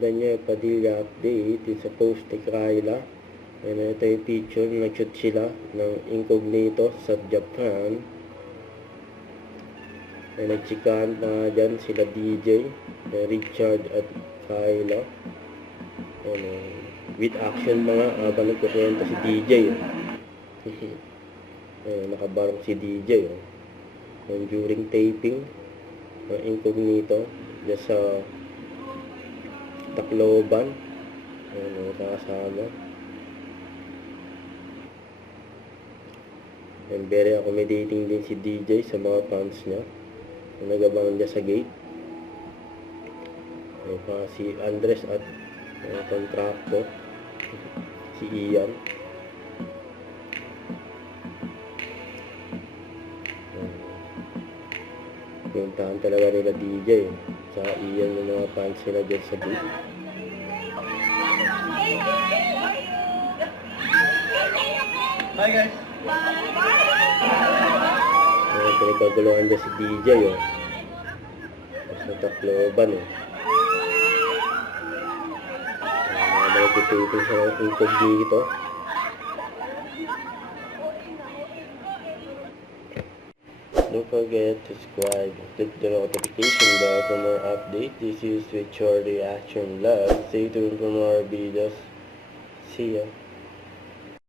Daniel Padilla update sa post ni Kyla. And ito yung picture, nag-shoot sila ng incognito sa Japan. And nagchikahan pa nga dyan sila DJ, Richard at Kyla. And with action pa nga habang nagkukwento si DJ. Nakabarong si DJ. And during taping ng incognito dyan sa Tacloban, kasama. And very accommodating din si DJ sa mga fans niya. Nagabangan niya sa gate. Pa si Andres at contractor, si Ian. Pinuntahan talaga nila DJ. Sa Ian yung mga fans nila dyan sa gate. Hi guys! Pinagkaguluhan dyan si DJ sa Tacloban nagtitipin sa incognito. Don't forget to subscribe, click the notification bell for more updates. This is with your reaction vlog. Stay tuned for more videos. See ya.